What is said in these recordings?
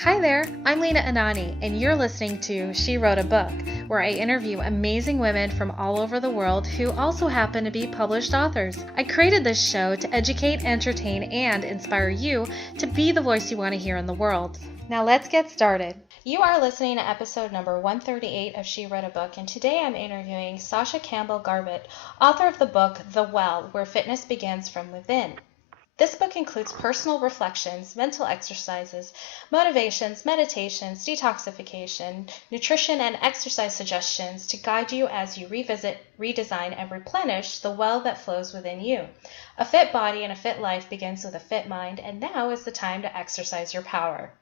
Hi there, I'm Lena Anani, and you're listening to She Wrote a Book, where I interview amazing women from all over the world who also happen to be published authors. I created this show to educate, entertain, and inspire you to be the voice you want to hear in the world. Now let's get started. You are listening to episode number 138 of She Wrote a Book, and today I'm interviewing Sahsha Campbell-Garbutt, author of the book The Well, Where Fitness Begins from Within. This book includes personal reflections, mental exercises, motivations, meditations, detoxification, nutrition, and exercise suggestions to guide you as you revisit, redesign, and replenish the well that flows within you. A fit body and a fit life begins with a fit mind, and now is the time to exercise your power.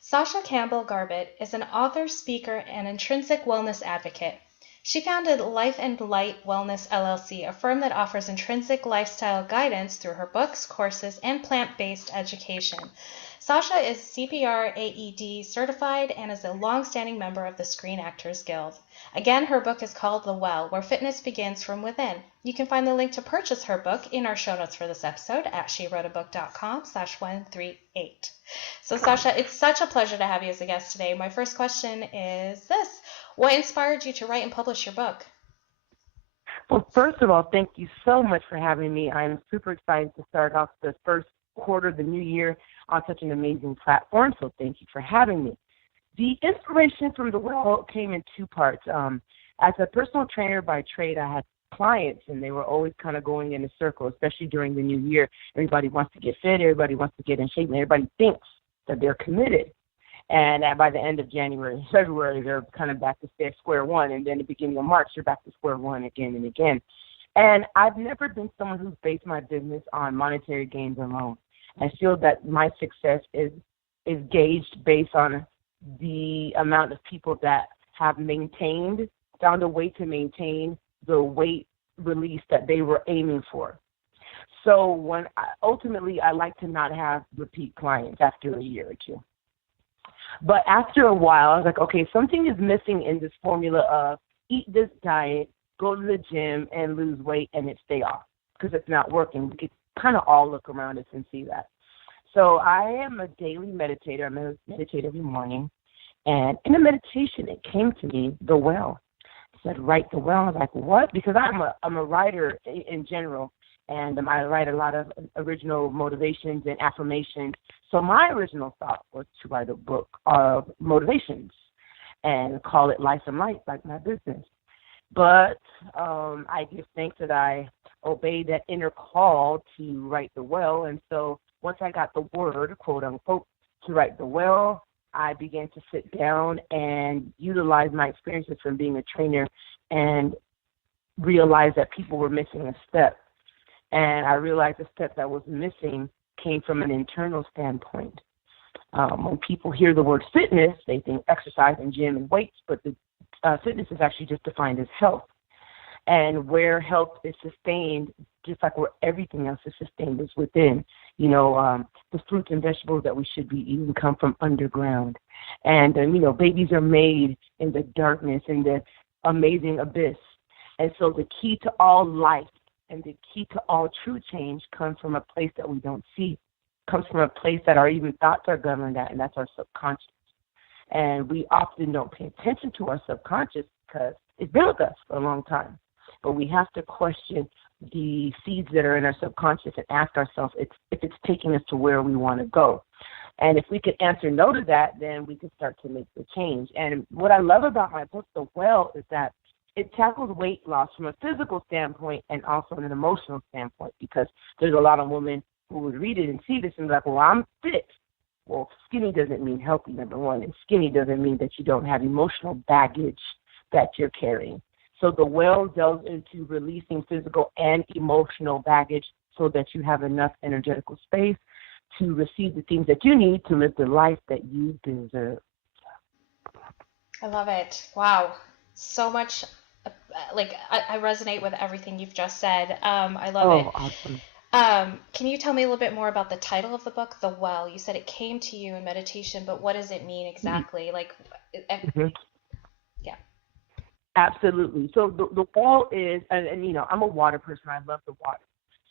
Sahsha Campbell-Garbutt is an author, speaker, and intrinsic wellness advocate. She founded Life and Light Wellness LLC, a firm that offers intrinsic lifestyle guidance through her books, courses, and plant-based education. Sahsha is CPR AED certified and is a long-standing member of the Screen Actors Guild. Again, her book is called The Well, Where Fitness Begins from Within. You can find the link to purchase her book in our show notes for this episode at SheWroteABook.com/138. So Sahsha, it's such a pleasure to have you as a guest today. My first question is this. What inspired you to write and publish your book? Well, first of all, thank you so much for having me. I'm super excited to start off the first quarter of the new year on such an amazing platform, so thank you for having me. The inspiration from The Well came in two parts. As a personal trainer by trade, I had clients, and they were always kind of going in a circle, especially during the new year. Everybody wants to get fit, everybody wants to get in shape, and everybody thinks that they're committed. And by the end of January, February, they're kind of back to square one. And then the beginning of March, they're back to square one again and again. And I've never been someone who's based my business on monetary gains alone. I feel that my success is gauged based on the amount of people that have found a way to maintain the weight release that they were aiming for. So ultimately, I like to not have repeat clients after a year or two. But after a while, I was like, okay, something is missing in this formula of eat this diet, go to the gym, and lose weight, and it stay off because it's not working. We could kind of all look around us and see that. So I am a daily meditator. I meditate every morning. And in the meditation, it came to me, The Well. It said, write the well. I was like, what? Because I'm a writer in general. And I write a lot of original motivations and affirmations. So my original thought was to write a book of motivations and call it Life and Light, like my business. But I give thanks that I obeyed that inner call to write The Well. And so once I got the word, quote unquote, to write The Well, I began to sit down and utilize my experiences from being a trainer and realize that people were missing a step. And I realized the step that was missing came from an internal standpoint. When people hear the word fitness, they think exercise and gym and weights, but the fitness is actually just defined as health. And where health is sustained, just like where everything else is sustained, is within. The fruits and vegetables that we should be eating come from underground. And, babies are made in the darkness, in the amazing abyss. And so the key to all life and the key to all true change comes from a place that we don't see, comes from a place that our even thoughts are governed at, and that's our subconscious. And we often don't pay attention to our subconscious because it's been with us for a long time. But we have to question the seeds that are in our subconscious and ask ourselves if it's taking us to where we want to go. And if we can answer no to that, then we can start to make the change. And what I love about my book, The Well, is that it tackles weight loss from a physical standpoint and also an emotional standpoint, because there's a lot of women who would read it and see this and be like, well, I'm fit. Well, skinny doesn't mean healthy, number one, and skinny doesn't mean that you don't have emotional baggage that you're carrying. So The Well delves into releasing physical and emotional baggage so that you have enough energetical space to receive the things that you need to live the life that you deserve. I love it. Wow. So much. I resonate with everything you've just said. I love it. Awesome. Can you tell me a little bit more about the title of the book, The Well? You said it came to you in meditation, but what does it mean exactly? Mm-hmm. Yeah. Absolutely. So the well is, and I'm a water person. I love the water.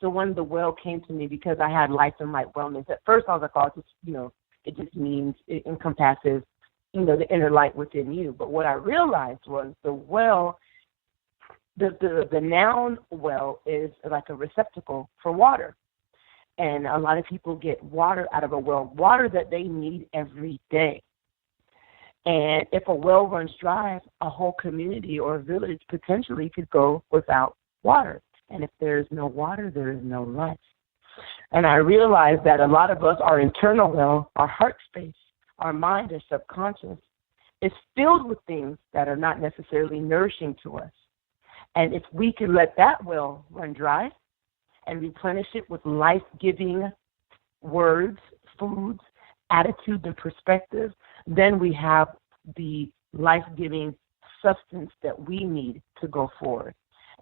So when The Well came to me, because I had Life and Light Wellness, at first I was like, oh, just, It just means it encompasses, the inner light within you. But what I realized was the well, the noun well is like a receptacle for water. And a lot of people get water out of a well, water that they need every day. And if a well runs dry, a whole community or a village potentially could go without water. And if there is no water, there is no life. And I realized that a lot of us, our internal well, our heart space, our mind, our subconscious, is filled with things that are not necessarily nourishing to us. And if we can let that well run dry and replenish it with life-giving words, foods, attitudes, and perspective, then we have the life-giving substance that we need to go forward.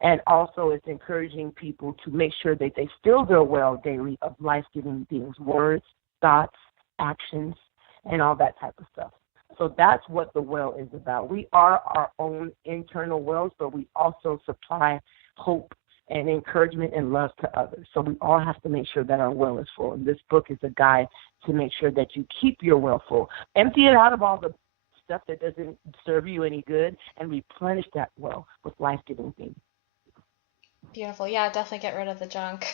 And also it's encouraging people to make sure that they fill their well daily of life-giving things, words, thoughts, actions, and all that type of stuff. So that's what the well is about. We are our own internal wells, but we also supply hope and encouragement and love to others. So we all have to make sure that our well is full. And this book is a guide to make sure that you keep your well full. Empty it out of all the stuff that doesn't serve you any good and replenish that well with life-giving things. Beautiful. Yeah, definitely get rid of the junk.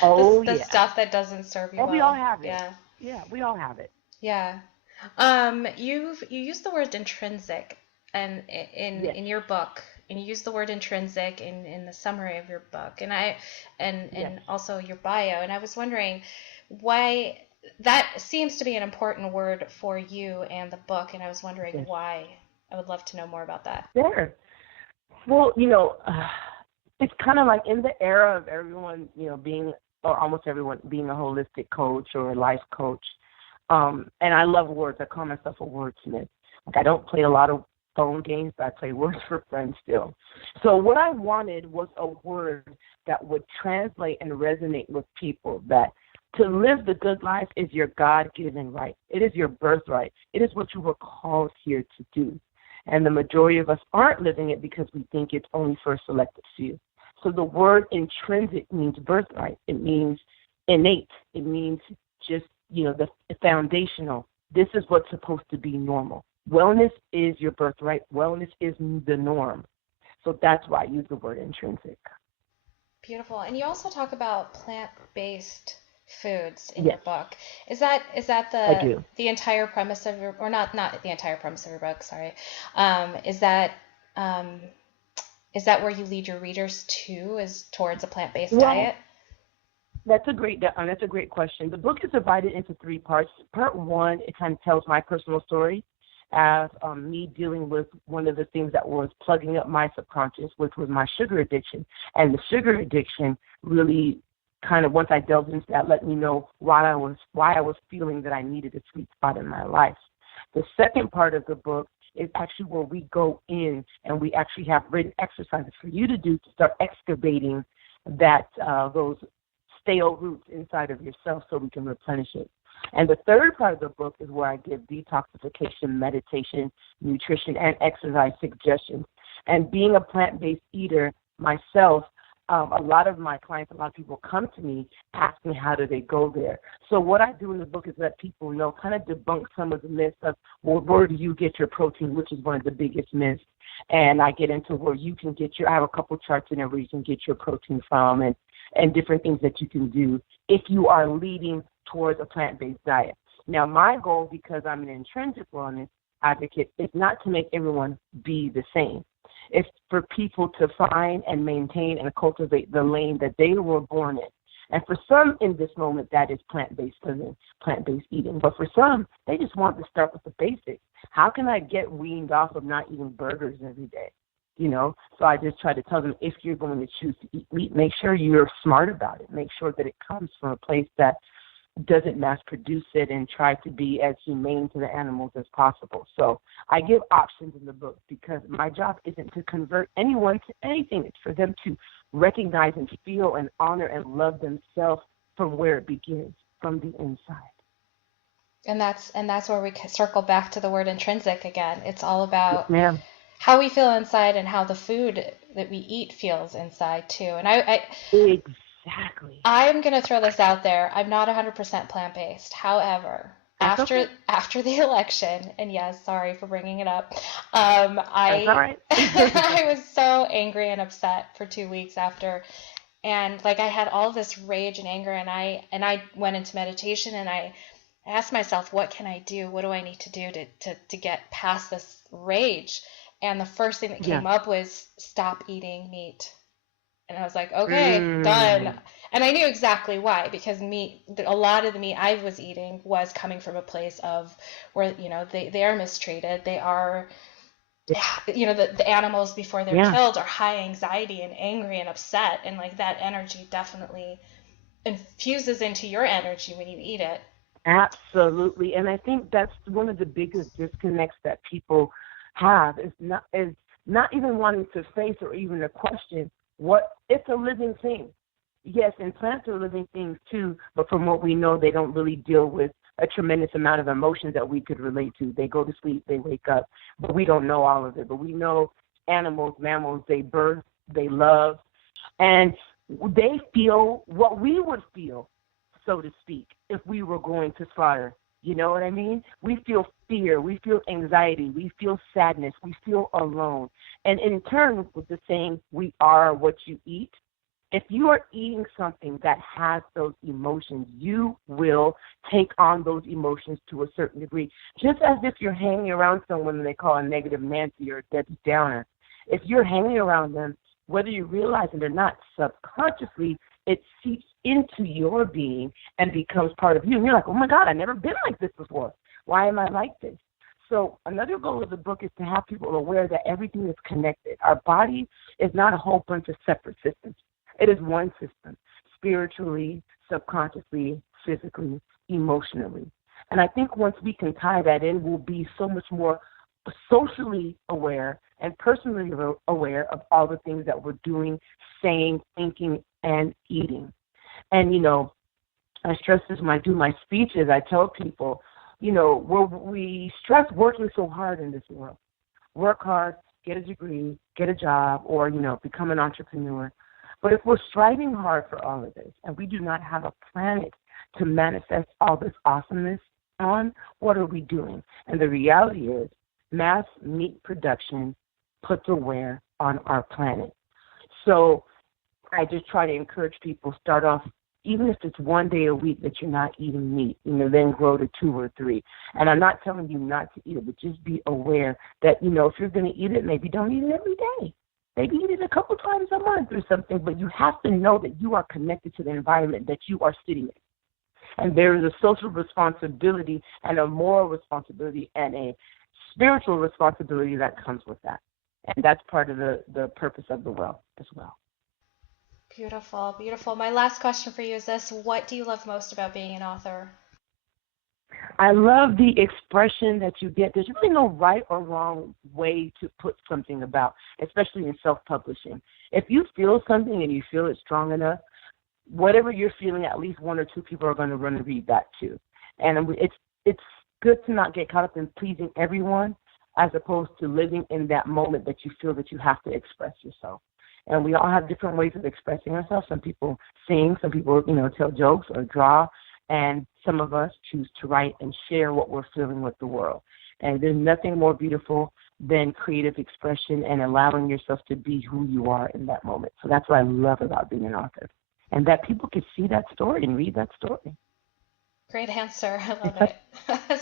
The stuff that doesn't serve you well. We all have it. Yeah. Yeah, we all have it. Yeah. You use the word intrinsic and in your book, and you use the word intrinsic in the summary of your book, and also your bio. And I was wondering why that seems to be an important word for you and the book, and I was wondering why. I would love to know more about that. Sure. Well, it's kind of like in the era of everyone, being, or almost everyone being a holistic coach or a life coach. And I love words. I call myself a wordsmith. Like, I don't play a lot of phone games, but I play words for friends still. So what I wanted was a word that would translate and resonate with people, that to live the good life is your God-given right. It is your birthright. It is what you were called here to do. And the majority of us aren't living it because we think it's only for a selected few. So the word intrinsic means birthright. It means innate. It means just, the foundational. This is what's supposed to be normal. Wellness is your birthright. Wellness is the norm. So that's why I use the word intrinsic. Beautiful. And you also talk about plant-based foods in your book. Is that the entire premise of your, or not the entire premise of your book, sorry. Is that where you lead your readers to, is towards a plant-based diet? That's a great question. The book is divided into 3 parts. Part 1, it kind of tells my personal story as me dealing with one of the things that was plugging up my subconscious, which was my sugar addiction. And the sugar addiction really kind of, once I delved into that, let me know why I was feeling that I needed a sweet spot in my life. The second part of the book is actually where we go in and we actually have written exercises for you to do to start excavating that those stale roots inside of yourself so we can replenish it. And the third part of the book is where I give detoxification, meditation, nutrition, and exercise suggestions. And being a plant-based eater myself, a lot of my clients, a lot of people come to me asking how do they go there. So what I do in the book is let people know, kind of debunk some of the myths of, well, where do you get your protein, which is one of the biggest myths. And I get into where you can get I have a couple charts in there where you can get your protein from and different things that you can do if you are leading towards a plant-based diet. Now, my goal, because I'm an intrinsic wellness advocate, is not to make everyone be the same. It's for people to find and maintain and cultivate the lane that they were born in. And for some in this moment, that is plant-based living, plant-based eating. But for some, they just want to start with the basics. How can I get weaned off of not eating burgers every day? So I just try to tell them, if you're going to choose to eat meat, make sure you're smart about it. Make sure that it comes from a place that doesn't mass produce it and try to be as humane to the animals as possible. So I give options in the book because my job isn't to convert anyone to anything. It's for them to recognize and feel and honor and love themselves from where it begins, from the inside. And that's where we circle back to the word intrinsic again. It's all about Yes, how we feel inside and how the food that we eat feels inside too. And I Exactly. I'm going to throw this out there. I'm not 100% plant-based. However, That's okay. after the election, and yes, sorry for bringing it up, That's all I right. I was so angry and upset for 2 weeks after, and like I had all this rage and anger, and I went into meditation, and I asked myself, what can I do? What do I need to do to get past this rage? And the first thing that Yeah. came up was stop eating meat. And I was like, okay, done. Mm. And I knew exactly why, because meat, a lot of the meat I was eating was coming from a place of where, they are mistreated. They are, the animals before they're Yeah. killed are high anxiety and angry and upset. And like that energy definitely infuses into your energy when you eat it. Absolutely. And I think that's one of the biggest disconnects that people have is not even wanting to face or even to question what it's a living thing. Yes, and plants are living things too, but from what we know, they don't really deal with a tremendous amount of emotions that we could relate to. They go to sleep, they wake up, but we don't know all of it. But we know animals, mammals, they birth, they love, and they feel what we would feel, so to speak, if we were going to slaughter. You know what I mean? We feel fear, we feel anxiety, we feel sadness, we feel alone. And in turn, with the saying, we are what you eat, if you are eating something that has those emotions, you will take on those emotions to a certain degree. Just as if you're hanging around someone they call a negative Nancy or a Debbie Downer. If you're hanging around them, whether you realize it or not, subconsciously, it seeps into your being and becomes part of you. And you're like, oh, my God, I've never been like this before. Why am I like this? So another goal of the book is to have people aware that everything is connected. Our body is not a whole bunch of separate systems. It is one system, spiritually, subconsciously, physically, emotionally. And I think once we can tie that in, we'll be so much more socially aware and personally aware of all the things that we're doing, saying, thinking, and eating. And, I stress this when I do my speeches. I tell people, we stress working so hard in this world. Work hard, get a degree, get a job, or, become an entrepreneur. But if we're striving hard for all of this and we do not have a planet to manifest all this awesomeness on, what are we doing? And the reality is mass meat production puts a wear on our planet. So I just try to encourage people, start off, even if it's one day a week that you're not eating meat, then grow to 2 or 3. And I'm not telling you not to eat it, but just be aware that, if you're going to eat it, maybe don't eat it every day. Maybe eat it a couple times a month or something, but you have to know that you are connected to the environment that you are sitting in. And there is a social responsibility and a moral responsibility and a spiritual responsibility that comes with that. And that's part of the purpose of the well as well. Beautiful, beautiful. My last question for you is this: what do you love most about being an author? I love the expression that you get. There's really no right or wrong way to put something about, especially in self-publishing. If you feel something and you feel it strong enough, whatever you're feeling, at least 1 or 2 people are going to run and read that too. And it's good to not get caught up in pleasing everyone as opposed to living in that moment that you feel that you have to express yourself. And we all have different ways of expressing ourselves. Some people sing, some people, tell jokes or draw, and some of us choose to write and share what we're feeling with the world. And there's nothing more beautiful than creative expression and allowing yourself to be who you are in that moment. So that's what I love about being an author, and that people can see that story and read that story. Great answer. I love it.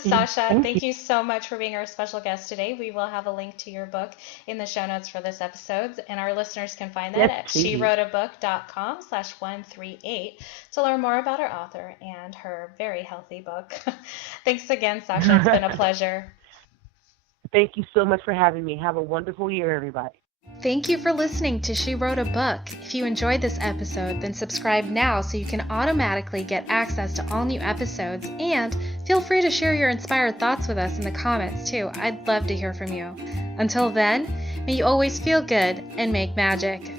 Sahsha, thank you so much for being our special guest today. We will have a link to your book in the show notes for this episode, and our listeners can find that at SheWroteABook.com/138 to learn more about our author and her very healthy book. Thanks again, Sahsha. It's been a pleasure. Thank you so much for having me. Have a wonderful year, everybody. Thank you for listening to She Wrote a Book. If you enjoyed this episode, then subscribe now so you can automatically get access to all new episodes, and feel free to share your inspired thoughts with us in the comments too. I'd love to hear from you. Until then, may you always feel good and make magic.